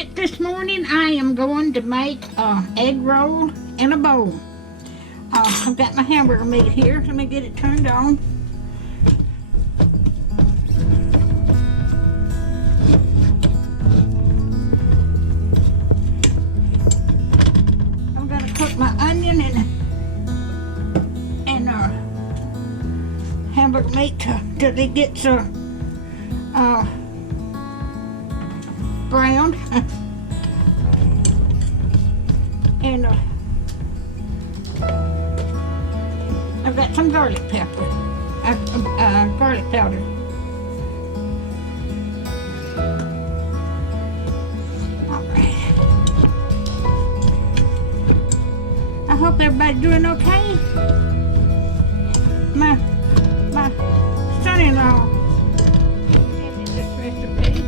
Alright, this morning I am going to make an egg roll in a bowl. I've got my hamburger meat here. Let me get it turned on. I'm going to cook my onion and hamburger meat till it gets brown. And I've got some garlic pepper, garlic powder. All right. I hope everybody's doing okay. My son-in-law gave me this recipe.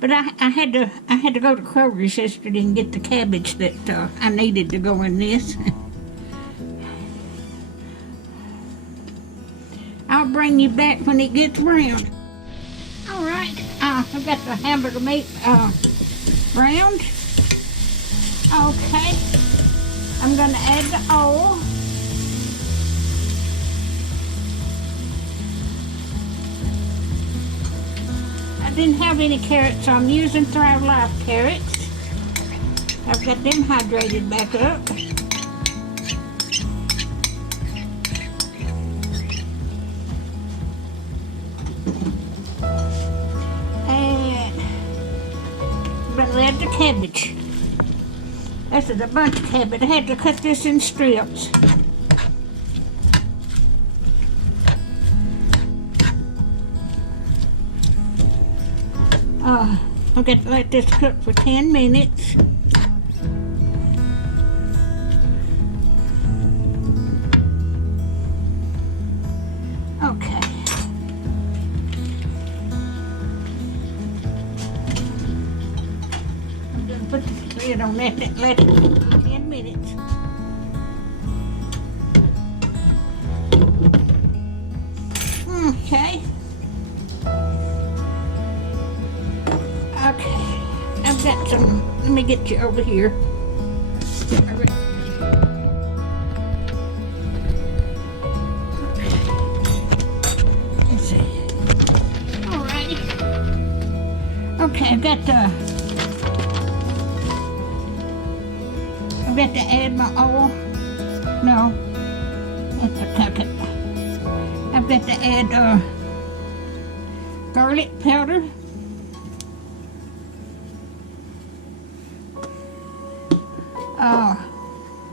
But I had to go to Kroger's yesterday and get the cabbage that I needed to go in this. I'll bring you back when it gets brown. All right, I've got the hamburger meat browned. Okay, I'm gonna add the oil. I didn't have any carrots, so I'm using Thrive Life carrots. I've got them hydrated back up. And I'm going to add the cabbage. This is a bunch of cabbage. I had to cut this in strips. I'll get to let this cook for 10 minutes. Okay. I'm going to put the lid on that and let it cook for 10 minutes. Okay. Okay, I've got some, let me get you over here. Okay. Let's see. Alrighty. Okay, I've got to add my oil. No, that's a tucket. I've got to add garlic powder.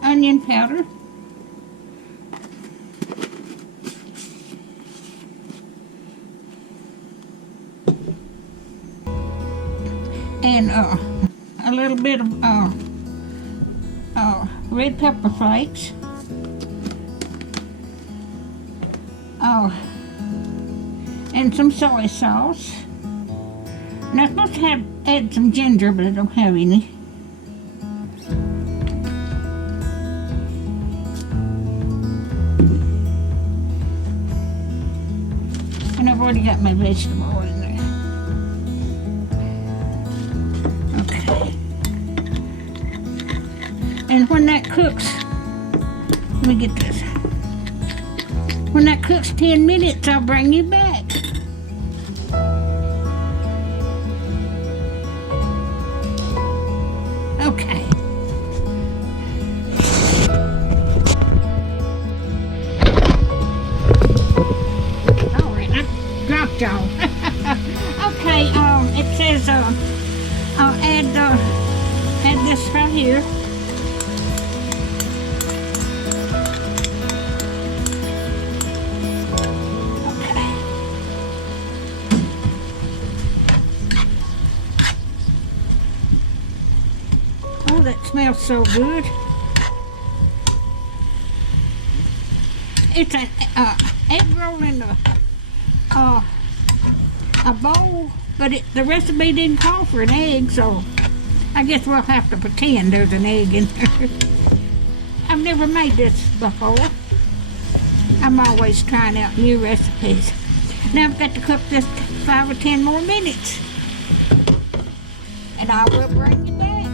Onion powder, and a little bit of red pepper flakes. And some soy sauce. And I'm supposed to add some ginger, but I don't have any. And I've already got my vegetable oil in there. Okay. And when that cooks, let me get this. When that cooks 10 minutes, I'll bring you back. Okay. Y'all. Okay, it says I'll add this right here. Okay. Oh, that smells so good. It's an egg roll in the a bowl, but the recipe didn't call for an egg, so I guess we'll have to pretend there's an egg in there. I've never made this before. I'm always trying out new recipes. Now I've got to cook this 5 or 10 more minutes. And I will bring you back.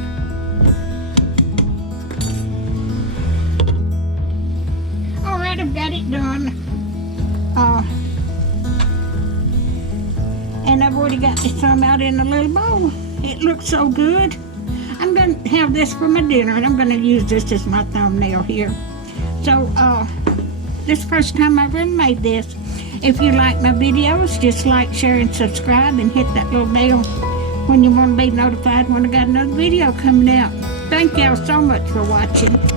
Alright, I've got it done. And I've already got some out in a little bowl. It looks so good. I'm going to have this for my dinner, and I'm going to use this as my thumbnail here. So, this is the first time I've ever made this. If you like my videos, just like, share, and subscribe, and hit that little bell when you want to be notified when I got another video coming out. Thank y'all so much for watching.